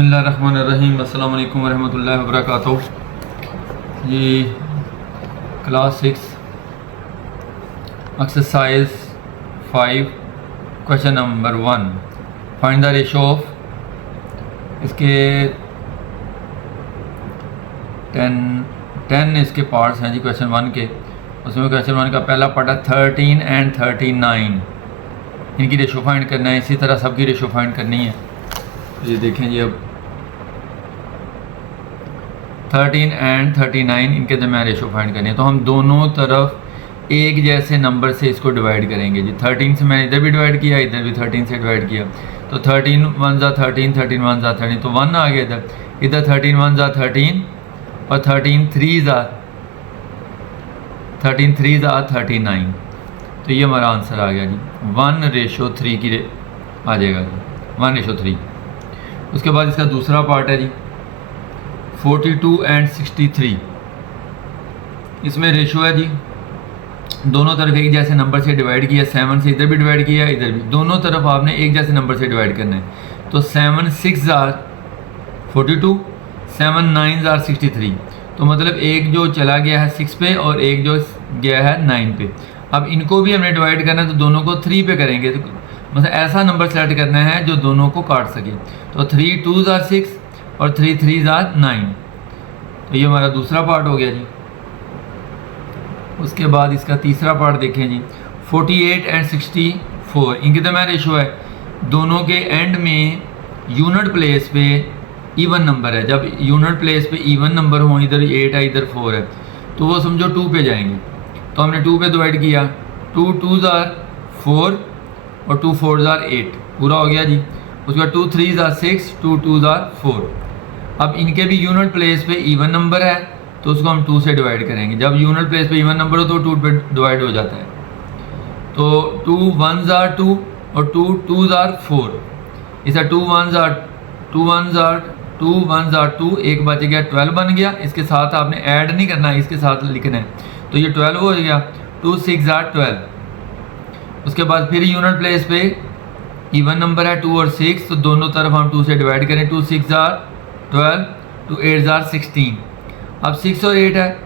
बिस्मिल्लाहिर्रहमानिर्रहीम। अस्सलाम वालेकुम वरहमतुल्लाहि वबरकातुहू। ये class 6 exercise 5 question number 1 find the ratio of इसके 10 इसके पार्ट्स हैं जी क्वेश्चन 1 के। उसमें क्वेश्चन 1 का पहला पार्ट है 13 एंड 39, इनकी रेशो फाइंड करना है। इसी तरह सबकी रेशो फाइंड करनी है। ये देखें जी, अब 13 एंड 39 इनके दरमियान रेशो फाइंड करनी है, तो हम दोनों तरफ एक जैसे नंबर से इसको डिवाइड करेंगे जी। 13 से मैंने इधर भी डिवाइड किया, इधर भी 13 से डिवाइड किया, तो 13 1 ज़ा 13, 13 1 ज़ा 13, तो 1 आ गया इधर 13 1 ज़ा 13 और 13 3 ज़ा 39, तो ये हमारा आंसर आ गया जी। 1:3 की आ जाएगा जी, 1:3। उसके बाद इसका दूसरा पार्ट है जी 42 एंड 63। इसमें रेशो है जी, दोनों तरफ एक जैसे नंबर से डिवाइड किया, 7 से इधर भी डिवाइड किया, इधर भी, दोनों तरफ आपने एक जैसे नंबर से डिवाइड करना है। तो 7 6 ज़ार 42, 7 9 ज़ार 63, तो मतलब एक जो चला गया है 6 पे और एक जो गया है 9 पे। अब इनको भी हमने डिवाइड करना है, तो दोनों को 3 पे करेंगे, तो मतलब ऐसा नंबर सेलेक्ट करना है जो दोनों को काट सके। तो 3 2 ज़ार 6 और 3 3 ज़ार 9, तो ये हमारा दूसरा पार्ट हो गया जी। उसके बाद इसका तीसरा पार्ट देखें जी 48 एंड 64, इनके दरमियान रेशो है, दोनों के एंड में यूनिट प्लेस पे इवन नंबर है। जब यूनिट प्लेस पे इवन नंबर हो, इधर 8 है इधर 4 है, तो वो समझो 2 पे जाएंगे, तो हमने 2 पे डिवाइड किया, 2 2 ज़ार 4 और 2 4 ज़ार 8, पूरा हो गया जी। उसके बाद 2 3 ज़ार 6, 2 2 ज़ार 4। अब इनके भी यूनिट प्लेस पे इवन नंबर है, तो उसको हम 2 से डिवाइड करेंगे। जब यूनिट प्लेस पे इवन नंबर हो तो 2 पे डिवाइड हो जाता है, तो 2 1 ज़ार 2 और 2 2 ज़ार 4। इसे 2 1 ज़ार 2 1 ज़ार 2 1 ज़ार 2, एक बच गया 12 बन गया। इसके साथ आपने ऐड नहीं करना है, इसके साथ लिखना है, तो ये 12 हो गया। 2 6 ज़ार 12। उसके बाद फिर यूनिट प्लेस पे इवन नंबर है 2 और 6, तो दोनों तरफ हम 2 से डिवाइड करें। 2 6 ज़ार 12, 2 8 ज़ार 16। अब 6 और 8 है,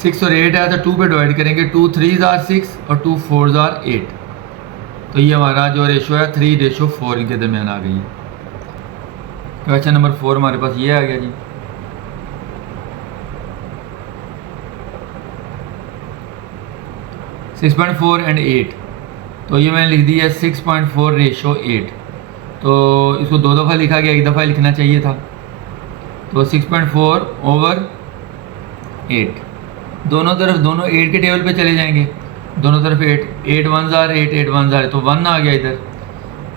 6 और 8 है, तो 2 पे डिवाइड करेंगे। 2 3 ज़ार 6 और 2 4 ज़ार 8, तो ये हमारा जो रेशो है 3:4 इनके दरमियान आ गई है। क्वेश्चन नंबर 4 हमारे पास ये आ गया जी। सिक्स 6.4 एंड 8, तो ये मैंने लिख दिया 6.4:8, तो इसको 2 दफ़ा लिखा गया, 1 दफ़ा लिखना चाहिए था। तो 6.4/8, दोनों तरफ दोनों 8 के टेबल पे चले जाएंगे, दोनों तरफ 8 8 1 ज़ार 8 8 1 ज़ार, तो 1 आ गया इधर।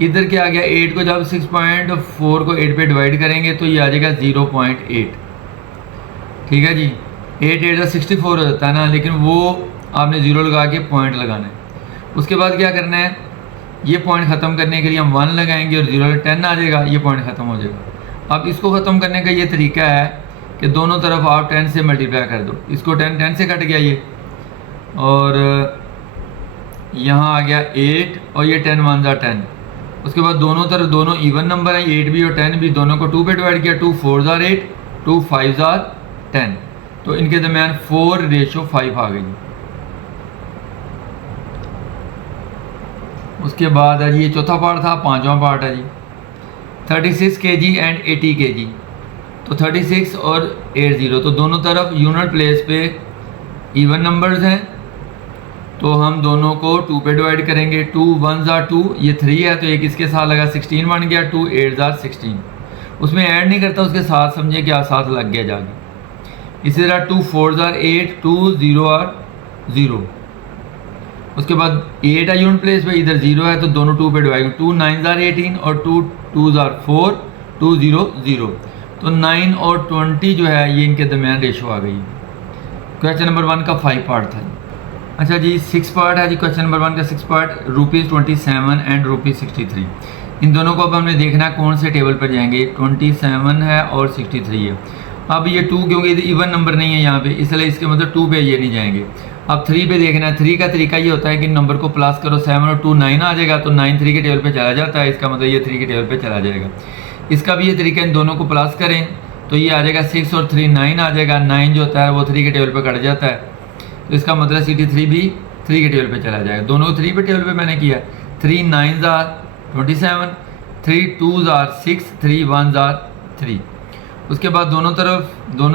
इधर क्या आ गया, 8 को जब 6.4 को 8 पे डिवाइड करेंगे तो ये आ जाएगा 0.8। ठीक है जी, 8 8 64 हो जाता है ना, लेकिन वो आपने 0 लगा के पॉइंट लगाना है। उसके बाद क्या करना है, ये पॉइंट ख़त्म करने के लिए हम 1 लगाएंगे और 0 10 आ जाएगा, ये पॉइंट ख़त्म हो जाएगा। अब इसको ख़त्म करने का ये तरीका है कि दोनों तरफ आप 10 से मल्टीप्लाई कर दो। इसको 10 से कट गया ये, और यहाँ आ गया 8 और ये 10 1 ज़ार 10। उसके बाद दोनों तरफ दोनों इवन नंबर हैं, 8 भी और 10 भी, दोनों को 2 पे डिवाइड किया। 2 4 ज़ार 8, 2 5 ज़ार 10, तो इनके दरमियान 4:5 आ गई। उसके बाद है जी, ये चौथा पार्ट था, 5वां पार्ट है जी 36 kg एंड 80 kg, तो 36 और 80, तो दोनों तरफ यूनिट प्लेस पे इवन नंबर्स हैं, तो हम दोनों को 2 पे डिवाइड करेंगे। 2 1 ज़ार 2, ये 3 है, तो एक इसके साथ लगा 16 बन गया। 2 8 ज़ार 16, उसमें ऐड नहीं करता, उसके साथ समझिए क्या साथ लग गया जाके। इसी तरह 2 4 ज़ार 8, 2 0 और 0। उसके बाद 8 है यूनिट प्लेस पे, इधर 0 है, तो दोनों 2 पे डिवाइड। 2 9 ज़ार 18 और 2 2 ज़ार 4, 2 0 0, तो 9 और 20 जो है ये इनके दरमियान रेशो आ गई। क्वेश्चन नंबर 1 का 5 पार्ट था। अच्छा जी, 6 पार्ट है जी क्वेश्चन नंबर 1 का। 6 पार्ट ₹27 एंड ₹63, इन दोनों को अब हमने देखना है कौन से टेबल पर जाएंगे। 27 है और 63 है। अब ये 2 क्योंकि इवन नंबर नहीं है यहाँ पे, इसलिए इसके मतलब 2 पे ये नहीं जाएंगे। अब 3 पे देखना है। 3 का तरीका ये होता है कि नंबर को प्लस करो, 7 और 2 9 आ जाएगा, तो 9 3 के टेबल पे चला जाता है, इसका मतलब ये 3 के टेबल पे चला जाएगा। इसका भी ये तरीका, इन दोनों को प्लस करें तो ये आ जाएगा 6 और 3 9 आ जाएगा। 9 जो होता है वो 3 के टेबल पे कट जाता है, तो इसका मतलब CT3 भी 3 के टेबल पे चला जाएगा। दोनों 3 पे टेबल पे मैंने किया। 3 9s are 27, 3 2s are 6, 3 1s are 3। उसके बाद दोनों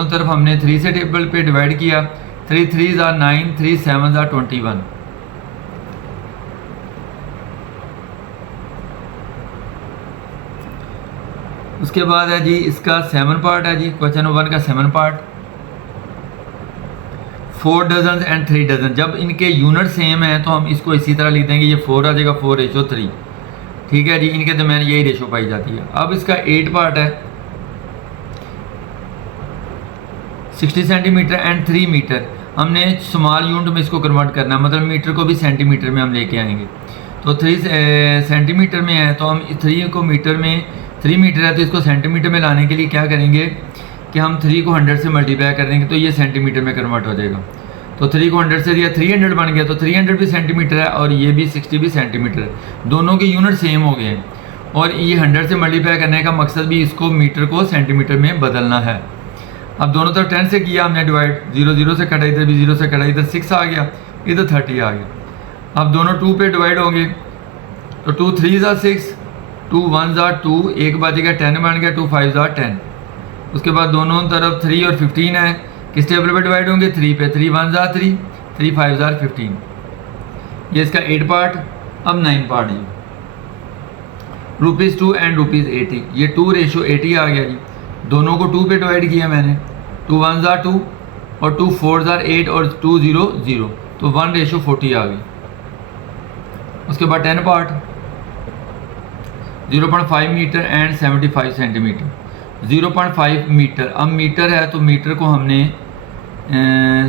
तरफ हमने 3 से टेबल पे डिवाइड किया। 3 3s are 9, 3 7s are 21। उसके बाद है जी इसका 7 पार्ट है जी, क्वेश्चन नंबर 1 का 7 पार्ट। 4 डजन एंड 3 डजन, जब इनके यूनिट सेम है तो हम इसको इसी तरह लिख देंगे, ये 4 आ जाएगा 4:3। ठीक है जी, इनके दरमियान यही रेशो पाई जाती है। अब इसका 8 पार्ट है 60 सेंटीमीटर एंड 3 मीटर। हमने स्मॉल यूनिट में इसको कन्वर्ट करना है, मतलब मीटर को भी सेंटीमीटर में हम लेके आएंगे। तो 3 सेंटीमीटर में है तो हम 3 को मीटर में, 3 मीटर है तो इसको सेंटीमीटर में लाने के लिए क्या करेंगे कि हम 3 को 100 से मल्टीप्लाई कर देंगे तो ये सेंटीमीटर में कन्वर्ट हो जाएगा। तो 3 को 100 से दिया 300 बन गया, तो 300 भी सेंटीमीटर है और ये भी 60 भी सेंटीमीटर है। दोनों के यूनिट सेम हो गए हैं और ये 100 से मल्टीप्लाई करने का मकसद भी इसको मीटर को सेंटीमीटर में बदलना है। अब दोनों तरफ 10 से किया हमने डिवाइड, 0 0 से कटा, इधर भी 0 से कटा, इधर 6 आ गया, इधर 30 आ गया। अब दोनों 2 पे डिवाइड होंगे तो 2 3s are 6, 2 1s are 2, एक बचेगा 10 बन गया, 2 5s are 10। उसके बाद दोनों तरफ 3 और 15 है, किस टेबल पे डिवाइड होंगे 3 पे, 3 1s are 3, 3 5s are 15। ये इसका 8 पार्ट। अब 9 पार्ट जी, ₹2 एंड ₹80। ये 2:80 आ गया जी। दोनों को 2 पे डिवाइड किया मैंने, 2 1s are 2 और 2 4s are 8 और 2 0 0, तो 1:40 आ गई। उसके बाद 10 part 0.5 metre and 75 centimetre. 0.5 metre, अब मीटर है तो मीटर को हमने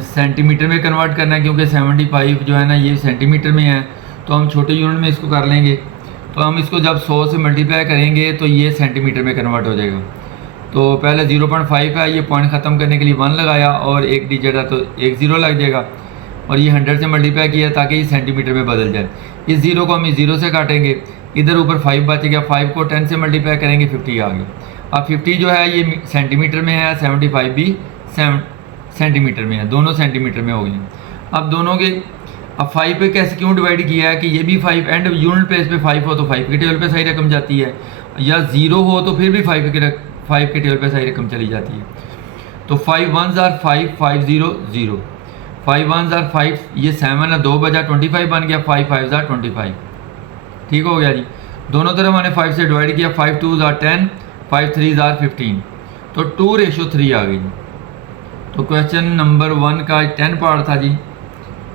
सेंटीमीटर में कन्वर्ट करना है, क्योंकि 75 जो है ना ये सेंटीमीटर में है, तो हम छोटे यूनिट में इसको कर लेंगे। तो हम इसको जब 100 से मल्टीप्लाई करेंगे तो ये सेंटीमीटर में कन्वर्ट हो जाएगा। तो पहले 0.5 है, ये पॉइंट ख़त्म करने के लिए 1 लगाया और एक डिजिट है तो एक 0 लग जाएगा, और ये 100 से मल्टीप्लाई किया ताकि ये सेंटीमीटर में बदल जाए। इस 0 को हम इस 0 से काटेंगे, इधर ऊपर 5 बच गया, 5 को 10 से मल्टीप्लाई करेंगे 50 आ गया। अब 50 जो है ये सेंटीमीटर में है, 75 भी सेंटीमीटर में है, दोनों सेंटीमीटर में हो गए। अब दोनों के, अब 5 पे कैसे क्यों डिवाइड किया है कि ये भी 5 एंड यूनिट प्लेस पे 5 हो तो 5 के टेबल पे सही रकम जाती है, या 0 हो तो फिर भी 5 के टेबल पे सही रकम चली जाती है। तो 5 1s are 5, 5 0 0, 5 1s are 5, ये 7 है, 2 बजा 25 बन गया, 5 5s are 25। ठीक हो गया जी। दोनों तरफ मैंने 5 से डिवाइड किया, 5 2s are 10, 5 3s are 15, तो 2:3 आ गई। तो क्वेश्चन नंबर 1 का 10 पार्ट था जी,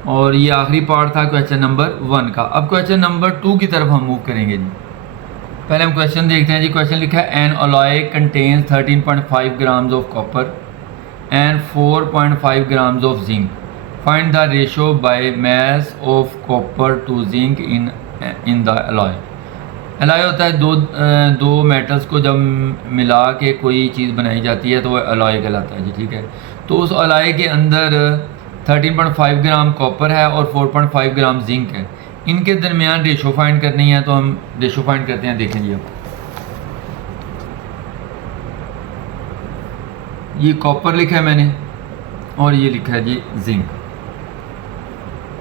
और ये आखिरी पार्ट था क्वेश्चन नंबर 1 का। अब क्वेश्चन नंबर 2 की तरफ हम मूव करेंगे जी। पहले हम क्वेश्चन देखते हैं जी। क्वेश्चन लिखा है N alloy contains 13.5 grams of copper and 4.5 grams of zinc, find the ratio by mass of copper two zinc in the alloy. Alloy होता है दो मेटल्स को जब मिला के कोई चीज़ बनाई जाती है तो वह अलॉय कहलाता है जी। ठीक है, तो उस अलॉय के अंदर 13.5 ग्राम कॉपर है और 4.5 ग्राम जिंक है, इनके दरमियान रेशो फाइंड करनी है। तो हम रेशो फाइंड करते हैं, देखें जी। अब ये कॉपर लिखा है मैंने और ये लिखा है जी जिंक।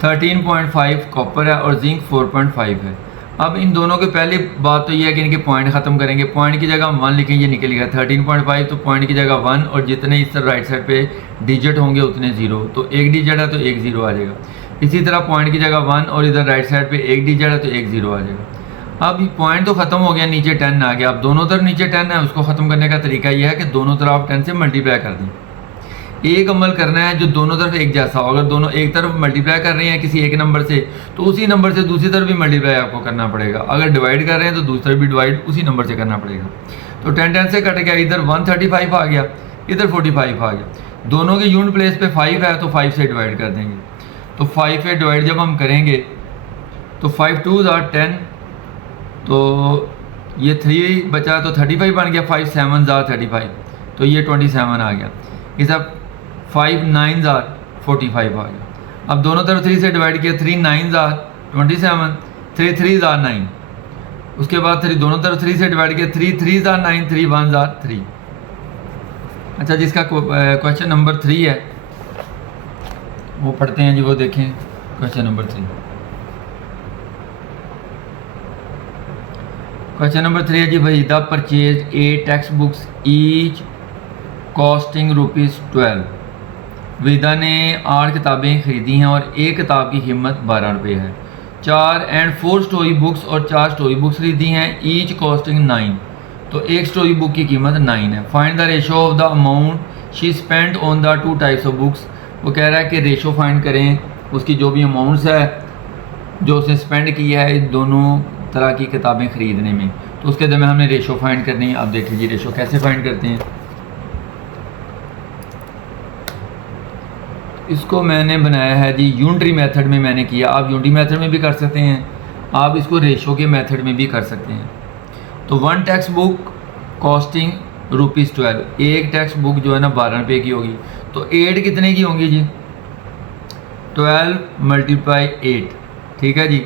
13.5 कॉपर है और जिंक 4.5 है। अब इन दोनों के पहली बात तो ये है कि इनके पॉइंट ख़त्म करेंगे। पॉइंट की जगह हम 1 लिखेंगे, ये निकल गया 13.5, तो पॉइंट की जगह 1 और जितने इस राइट साइड पे डिजिट होंगे उतने 0, तो एक डिजिट है तो एक 0 आ जाएगा। इसी तरह पॉइंट की जगह 1 और इधर राइट साइड पे एक डिजिट है तो एक 0 आ जाएगा। अब पॉइंट तो ख़त्म हो गया, नीचे 10 आ गया। अब दोनों तरफ नीचे 10 है, उसको ख़त्म करने का तरीका यह है कि दोनों तरफ 10 से मल्टीप्लाई कर दें। एक अमल करना है जो दोनों तरफ एक जैसा हो। अगर दोनों एक तरफ मल्टीप्लाई कर रहे हैं किसी एक नंबर से, तो उसी नंबर से दूसरी तरफ भी मल्टीप्लाई आपको करना पड़ेगा। अगर डिवाइड कर रहे हैं तो दूसरी तरफ भी डिवाइड उसी नंबर से करना पड़ेगा। तो 10 10 से कट गया, इधर 135 आ गया, इधर 45 आ गया। दोनों के यूनिट प्लेस पे 5 है तो 5 से डिवाइड कर देंगे। तो 5 से डिवाइड जब हम करेंगे तो 5 2s are 10, तो ये 3 बचा तो 35 बन गया, 5 7s are 35, तो ये 27 आ गया। इस अब 5 9s are 45 आ गया। अब दोनों तरफ 3 से डिवाइड किया, 3 9s are 27, 3 3s are 9, उसके बाद 3 दोनों तरफ 3 से डिवाइड किया, 3 3 ज़ार 9, 3 1 ज़ार 3। अच्छा जिसका क्वेश्चन नंबर 3 है वो पढ़ते हैं जी, वो देखें क्वेश्चन नंबर 3। क्वेश्चन नंबर 3 है जी, Waheeda purchase 8 text books each costing ₹12। Waheeda ने 8 किताबें ख़रीदी हैं और एक किताब की कीमत ₹12 है। 4 स्टोरी बुक्स और 4 स्टोरी बुक्स खरीदी हैं, ईच कॉस्टिंग 9। तो एक स्टोरी बुक की कीमत 9 है। Find the ratio of the amount she spend on the 2 types of books. वो कह रहा है कि रेशो फाइंड करें उसकी जो भी अमाउंट्स है जो उसने स्पेंड किया है इन दोनों तरह की किताबें ख़रीदने में, तो उसके दरमियान हमने रेशो फाइंड करनी है। आप देख लीजिए रेशो कैसे फाइंड करते हैं। इसको मैंने बनाया है जी यूनिटरी मेथड में मैंने किया, आप यूनिटरी मेथड में भी कर सकते हैं, आप इसको रेशो के मेथड में भी कर सकते हैं। तो 1 टेक्स्ट बुक कॉस्टिंग ₹12, एक टेक्स्ट बुक जो है ना ₹12 की होगी। तो 8 कितने की होंगी जी, 12 × 8, ठीक है जी।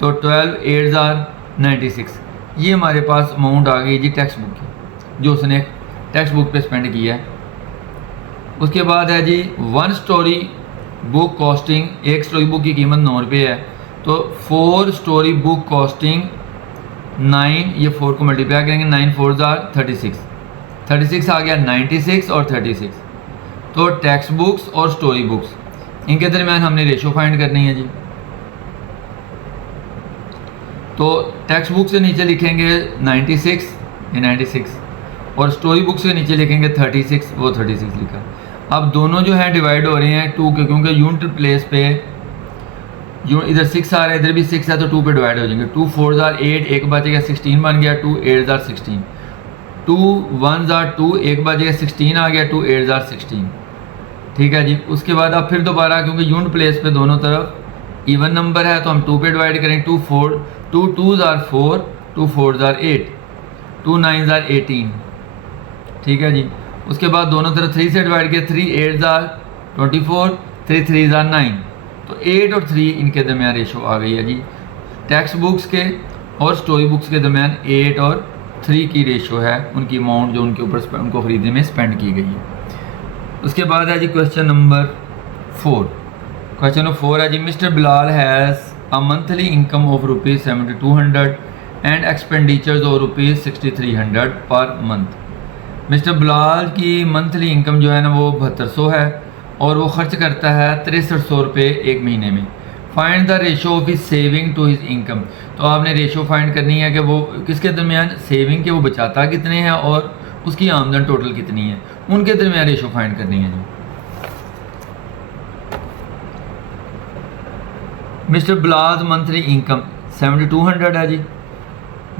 तो 12 8 ज़ार 96, ये हमारे पास अमाउंट आ गई जी टेक्स्ट बुक की जो उसने टेक्स्ट बुक पे स्पेंड किया है। उसके बाद है जी 1 स्टोरी बुक कॉस्टिंग, एक स्टोरी बुक की कीमत ₹9 है। तो 4 स्टोरी बुक कॉस्टिंग 9, ये 4 को मल्टीप्लाई करेंगे, 9 4 ज़ार 36 आ गया 96 और 36। तो टेक्स्ट बुक्स और स्टोरी बुक्स इनके दरमियान हमने रेशो फाइंड करनी है जी। तो टेक्स्ट बुक से नीचे लिखेंगे 96, ये 96, और स्टोरी बुक से नीचे लिखेंगे 36, वो 36 लिखा। अब दोनों जो हैं डिवाइड हो रहे हैं 2 के, क्योंकि यूनिट प्लेस पे जो इधर 6 आ रहा है इधर भी 6 है तो 2 पे डिवाइड हो जाएंगे। 2 4 ज़ार 8, एक बचेगा 16 बन गया, 2 8 ज़ार 16, 2 1 ज़ार 2, एक बचेगा 16 आ गया, 2 8 ज़ार 16, ठीक है जी। उसके बाद अब फिर दोबारा क्योंकि यूनिट प्लेस पे दोनों तरफ इवन नंबर है तो हम 2 पे डिवाइड करेंगे, 2 2 ज़ार 4, 2 4 ज़ार 8, 2 9 ज़ार 18, ठीक है जी। उसके बाद दोनों तरफ 3 से डिवाइड किया, 3 8 ज़ार 24, 3 3 ज़ार 9। तो 8 और 3 इनके दरमियान रेशो आ गई है जी। टेक्स्ट बुक्स के और स्टोरी बुक्स के दरमियान 8 और 3 की रेशो है, उनकी अमाउंट जो उनके ऊपर उनको ख़रीदने में स्पेंड की गई है। उसके बाद है जी क्वेश्चन नंबर 4। क्वेश्चन नंबर 4 है जी, mister Bilal has a monthly income of ₹7200 and expenditures of ₹6300 per month. Mister Bilal की मंथली इनकम जो है ना वो 7200 है और वो खर्च करता है ₹6300 एक महीने में। Find the ratio of his saving to his income. तो आपने रेशो फाइंड करनी है कि वो किसके दरमियान सेविंग के वो बचाता कितने हैं और उसकी आमदन टोटल कितनी है, उनके दरमियान रेशो फाइंड करनी है जी। मिस्टर बिलाल मंथली इनकम 7200 है जी।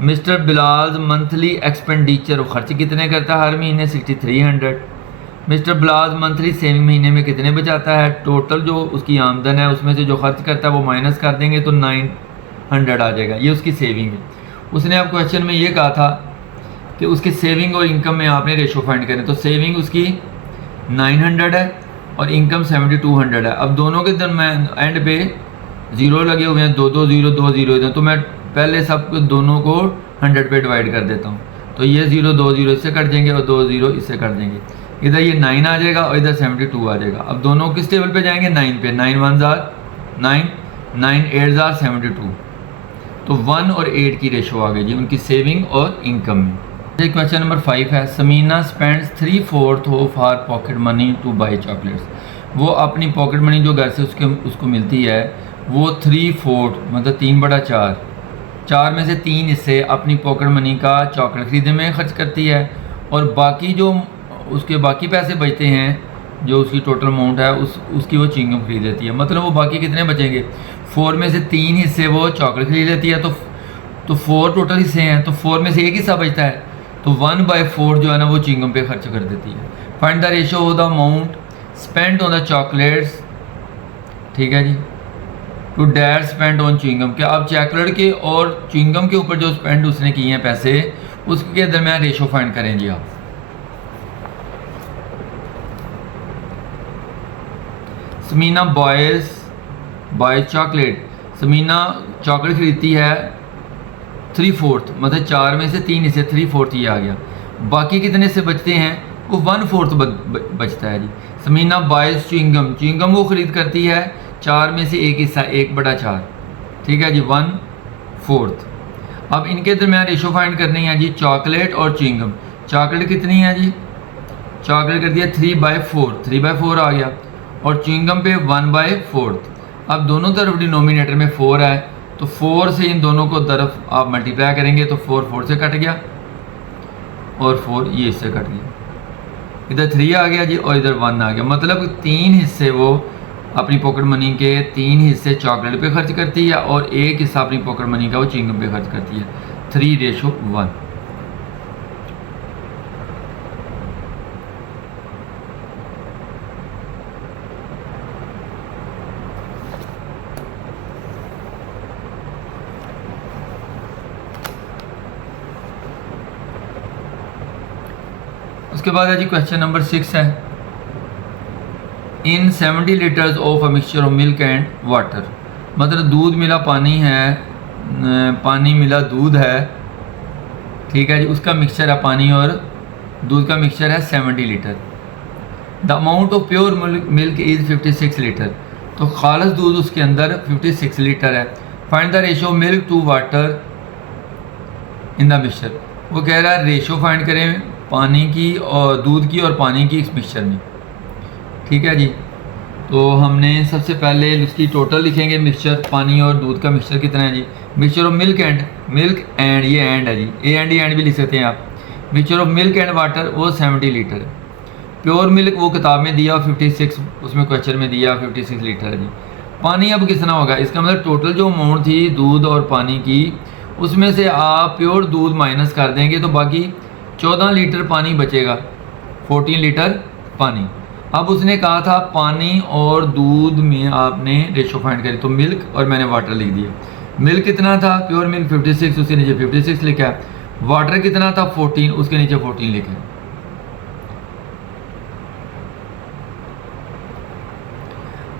मिस्टर बिलाल मंथली एक्सपेंडिचर वो खर्च कितने करता है हर महीने 6300। मिस्टर बिलाल मंथली सेविंग महीने में कितने बचाता है, टोटल जो उसकी आमदन है उसमें से जो खर्च करता है वो माइनस कर देंगे तो 900 आ जाएगा, ये उसकी सेविंग है। उसने अब क्वेश्चन में ये कहा था कि उसकी सेविंग और इनकम में आपने रेशो फाइंड करें। तो सेविंग उसकी 900 है और इनकम 7200 है। अब दोनों के दरमियान एंड पे ज़ीरो लगे हुए हैं, 2 2 0 2 0 इधर, तो मैं पहले सब दोनों को 100 पे डिवाइड कर देता हूँ। तो ये 0 2 0 इससे कट देंगे और 2 0 इससे कट देंगे, इधर ये 9 आ जाएगा और इधर 72 आ जाएगा। अब दोनों किस टेबल पे जाएंगे, 9 पे, 9 1 ज़ार 9, 9 8 ज़ार 72। तो 1 और 8 की रेशो आ गई जी उनकी सेविंग और इनकम में। क्वेश्चन नंबर 5 है, Samina spends 3/4 of her pocket money to buy chocolates. वो अपनी पॉकेट मनी जो घर से उसको मिलती है वो 3/4 मतलब 3/4, 4 में से 3 हिस्से अपनी पॉकेट मनी का चॉकलेट खरीदने में खर्च करती है और बाकी जो उसके बाकी पैसे बचते हैं जो उसकी टोटल अमाउंट है उसकी वो चिंगम खरीद लेती है। मतलब वो बाकी कितने बचेंगे, 4 में से 3 हिस्से वो चॉकलेट खरीद लेती है। तो 4 टोटल हिस्से हैं तो 4 में से एक हिस्सा बचता है तो 1/4 जो है ना वो चिंगम पे खर्च कर देती है। Find the ratio of the amount spend on the chocolates, ठीक है जी, to dad spend on chewing gum. क्या आप चॉकलेट के और च्युइंगम के ऊपर जो स्पेंड उसने किए हैं पैसे उसके दरमियान रेशो फाइंड करें जी आप। Samina buy chocolate, Samina chocolate खरीदती है 3/4, मतलब 4 में से 3 हिस्से 3/4 ये आ गया। बाकी कितने से बचते हैं, वो 1/4 बचता है जी। समीना बाइस च्युइंगम, च्युइंगम वो ख़रीद करती है 4 में से एक हिस्सा 1/4, ठीक है जी, 1/4। अब इनके दरमियान रेशो फाइंड करनी है जी, चॉकलेट और च्युइंगम। चॉकलेट कितनी है जी, चॉकलेट कर दिया 3/4, 3/4 आ गया, और च्युइंगम पे 1/4। अब दोनों तरफ डिनोमिनेटर में 4 है, तो 4 से इन दोनों को तरफ आप मल्टीप्लाई करेंगे तो 4 से कट गया, और 4 ये इससे कट गया, इधर 3 आ गया जी, और इधर 1 आ गया। मतलब 3 हिस्से वो अपनी पॉकेट मनी के 3 हिस्से चॉकलेट पे खर्च करती है, और 1 हिस्सा अपनी पॉकेट मनी का वो च्युइंगम पे खर्च करती है। 3:1। उसके बाद है जी क्वेश्चन नंबर 6 है, इन 70 litres of a mixture of milk and water. मतलब दूध मिला पानी है, पानी मिला दूध है, ठीक है जी, उसका मिक्सचर है, पानी और दूध का मिक्सचर है 70 litre. The amount of pure milk is 56 litre. तो खालस दूध उसके अंदर 56 लीटर है। Find the ratio milk to water in the mixture. वो कह रहा है रेशो फाइंड करें पानी की और दूध की और पानी की इस मिक्सचर में, ठीक है जी। तो हमने सबसे पहले इसकी टोटल लिखेंगे, मिक्सचर पानी और दूध का मिक्सचर कितना है जी। मिक्सचर ऑफ मिल्क एंड ये एंड है जी, एंड भी लिख सकते हैं आप। Mixture of milk and water वो 70 लीटर है। प्योर मिल्क वो किताब में दिया 56, उसमें क्वेश्चन में दिया 56 लीटर है जी। पानी अब कितना होगा, इसका मतलब टोटल जो अमाउंट थी दूध और पानी की, उसमें से आप प्योर दूध माइनस कर देंगे तो बाकी 14 लीटर पानी बचेगा, 14 लीटर पानी। अब उसने कहा था पानी और दूध में आपने रेशो फाइंड करी, तो मिल्क और मैंने वाटर लिख दिया। मिल्क कितना था, प्योर मिल्क 56, उसके नीचे 56 लिखा है। वाटर कितना था 14, उसके नीचे 14 लिखा है।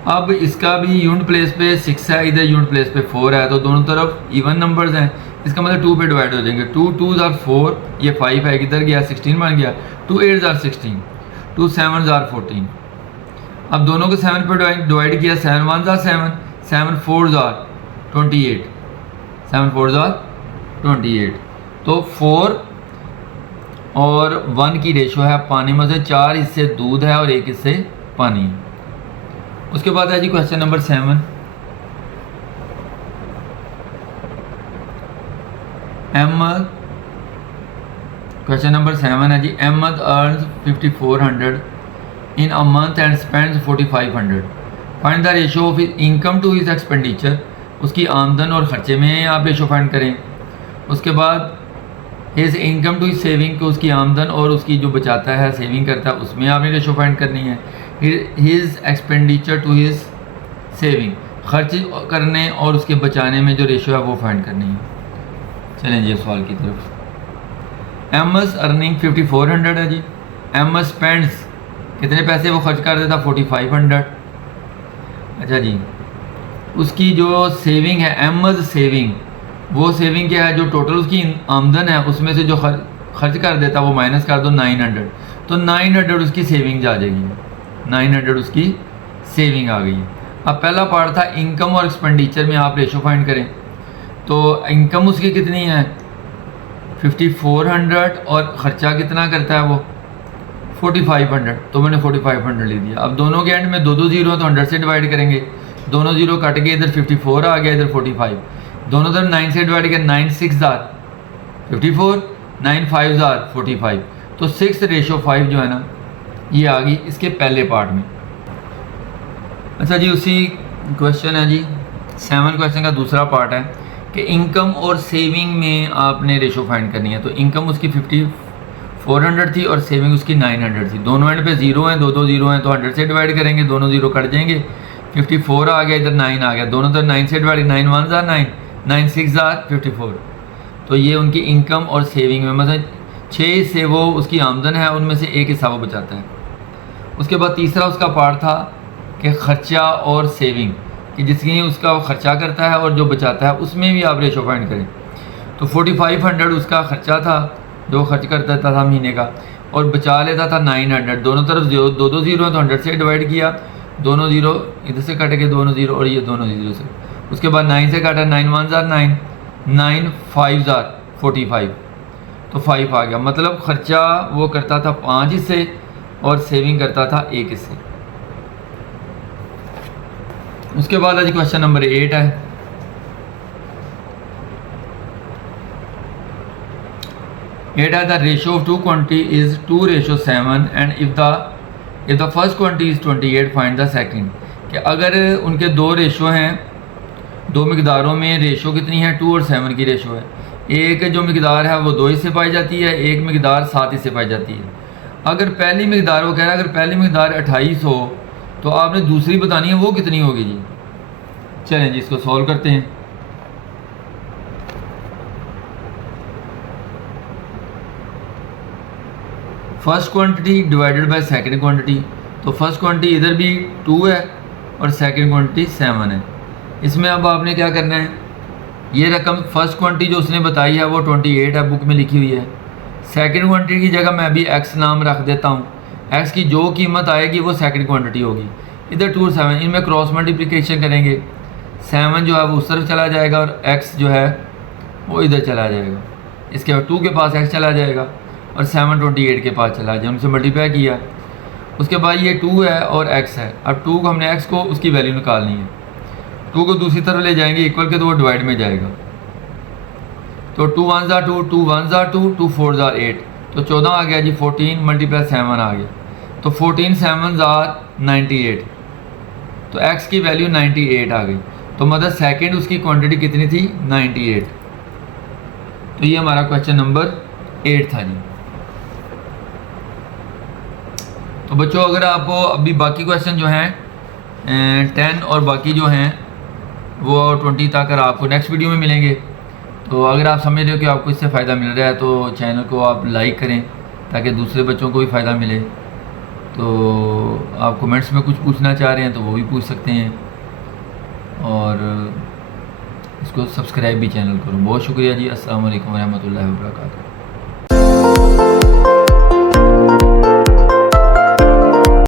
अब इसका भी यूनिट प्लेस पे 6 है, इधर यूनिट प्लेस पे 4 है, तो दोनों तरफ इवन नंबर्स हैं, इसका मतलब 2 पे डिवाइड हो जाएंगे। 2 2s are 4, ये 5 है, किधर गया 16 बन गया। 2 8s are 16, 2 7s are 14। अब दोनों को 7 पे डिवाइड किया, 7 1s are 7, 7 4s are 28, 7 4s are 28। तो 4 और 1 की रेशो है पानी में से 4 हिस्से दूध है और 1 हिस्से पानी है। उसके बाद है जी question number 7, Ahmad, question number 7 है जी। Ahmad earns 5400 in a month and spends 4500। Find the ratio of his income to his expenditure. उसकी आमदन और ख़र्चे में आप रेशो फाइंड करें। उसके बाद his income to his saving, को उसकी आमदन और उसकी जो बचाता है सेविंग करता है उसमें आपने रेशो फाइंड करनी है। His expenditure to his saving, खर्च करने और उसके बचाने में जो रेशो है वो फाइंड करनी है। चलें जी सवाल की तरफ। एमएस अर्निंग 5400 है जी। एमएस स्पेंड्स, कितने पैसे वो खर्च कर देता 4500। अच्छा जी, उसकी जो सेविंग है एमएस सेविंग, वो सेविंग क्या है, जो टोटल उसकी आमदन है उसमें से जो खर्च कर देता वो माइनस कर दो 900, तो 900 उसकी सेविंग आ जाएगी, 900 उसकी सेविंग आ गई। अब पहला पार्ट था इनकम और एक्सपेंडिचर में आप रेशो फाइंड करें। तो इनकम उसकी कितनी है 5400 और ख़र्चा कितना करता है वो 4500, तो मैंने 4500 ले दिया। अब दोनों के एंड में 2 2 जीरो है तो 100 से डिवाइड करेंगे, दोनों जीरो कट गए, इधर 54 आ गया, इधर 45, दोनों तरफ 9 से डिवाइड किया, 9 6 आर 54, 9 5 आर 45, तो 6:5 जो है ना ये आ गई इसके पहले पार्ट में। अच्छा जी, उसी क्वेश्चन है जी 7 क्वेश्चन का दूसरा पार्ट है कि इनकम और सेविंग में आपने रेशो फाइंड करनी है। तो इनकम उसकी 5400 थी और सेविंग उसकी 900 थी, दोनों एंड पे जीरो हैं, 2 2 जीरो हैं, तो 100 से डिवाइड करेंगे, दोनों जीरो कट जाएंगे, 54 आ गया, इधर 9 आ गया, दोनों तरफ 9 से divide, 9 1s are 9, 9 6s are 54। तो ये उनकी इनकम और सेविंग में मतलब 6 से वो उसकी आमदन है उनमें से एक हिस्सा वो बचाता है। उसके बाद तीसरा उसका पार्ट था कि खर्चा और सेविंग, कि जिसकी उसका वो खर्चा करता है और जो बचाता है उसमें भी आप रेशो फाइंड करें। तो 4500 उसका ख़र्चा था जो खर्च करता था महीने का, और बचा लेता था 900। दोनों तरफ दो दो ज़ीरो है तो 100 से डिवाइड किया, दोनों ज़ीरो इधर से कट के दोनों ज़ीरो और ये दोनों ज़ीरो से, उसके बाद 9 से काटा, 9 1 ज़ार 9, 9 5 ज़ार 45, तो 5 आ गया। मतलब ख़र्चा वो करता था 5 हिस्से और सेविंग करता था 1 हिस्से। उसके बाद आज क्वेश्चन नंबर 8 है। It has the ratio of two quantity is 2:7 and if the first quantity is 28 find the second। कि अगर उनके दो रेशो हैं, दो मकदारों में रेशो कितनी है, 2 और 7 की रेशो है। एक जो मकदार है वो 2 हिस्से पाई जाती है, एक मकदार 7 हिस्से पाई जाती है। अगर पहली मकदार, वो कह रहा है अगर पहली मकदार 28 हो तो आपने दूसरी बतानी है वो कितनी होगी जी। चलें जी इसको सॉल्व करते हैं। First quantity divided by second quantity, तो फर्स्ट क्वांटिटी इधर भी 2 है और सेकंड क्वांटिटी 7 है। इसमें अब आपने क्या करना है, ये रकम फर्स्ट क्वांटिटी जो उसने बताई है वो 28 है, बुक में लिखी हुई है। सेकंड क्वांटिटी की जगह मैं अभी x नाम रख देता हूँ, x की जो कीमत आएगी वो सेकंड क्वांटिटी होगी। इधर 2 और 7 इनमें क्रॉस मल्टीप्लिकेशन करेंगे, 7 जो है वो उस तरफ चला जाएगा और x जो है वो इधर चला जाएगा। इसके बाद 2 के पास x चला जाएगा और 7 28 के पास चला जाए, उनसे मल्टीप्लाई किया। उसके बाद ये 2 है और x है। अब 2 को हमने x को उसकी वैल्यू निकालनी है, 2 को दूसरी तरफ ले जाएंगे इक्वल के तो वो डिवाइड में जाएगा। तो 2 1 ज़ार 2, 2 1 ज़ार 2, 2 4 ज़ार 8, तो 14 आ गया जी। 14 मल्टीप्लाई 7 आ गया, तो 14 7 ज़ार 98, तो x की वैल्यू 98 आ गई। तो मतलब सेकंड उसकी क्वांटिटी कितनी थी, 98। तो ये हमारा क्वेश्चन नंबर 8 था जी। तो बच्चों अगर आप अभी बाकी क्वेश्चन जो हैं 10 और बाकी जो हैं वो 20 तक आपको नेक्स्ट वीडियो में मिलेंगे। तो अगर आप समझ रहे हो कि आपको इससे फ़ायदा मिल रहा है तो चैनल को आप लाइक करें ताकि दूसरे बच्चों को भी फ़ायदा मिले। तो आप कमेंट्स में कुछ पूछना चाह रहे हैं तो वो भी पूछ सकते हैं, और इसको सब्सक्राइब भी चैनल करो। बहुत शुक्रिया जी। अस्सलाम वालेकुम रहमतुल्लाहि व बरकातहू।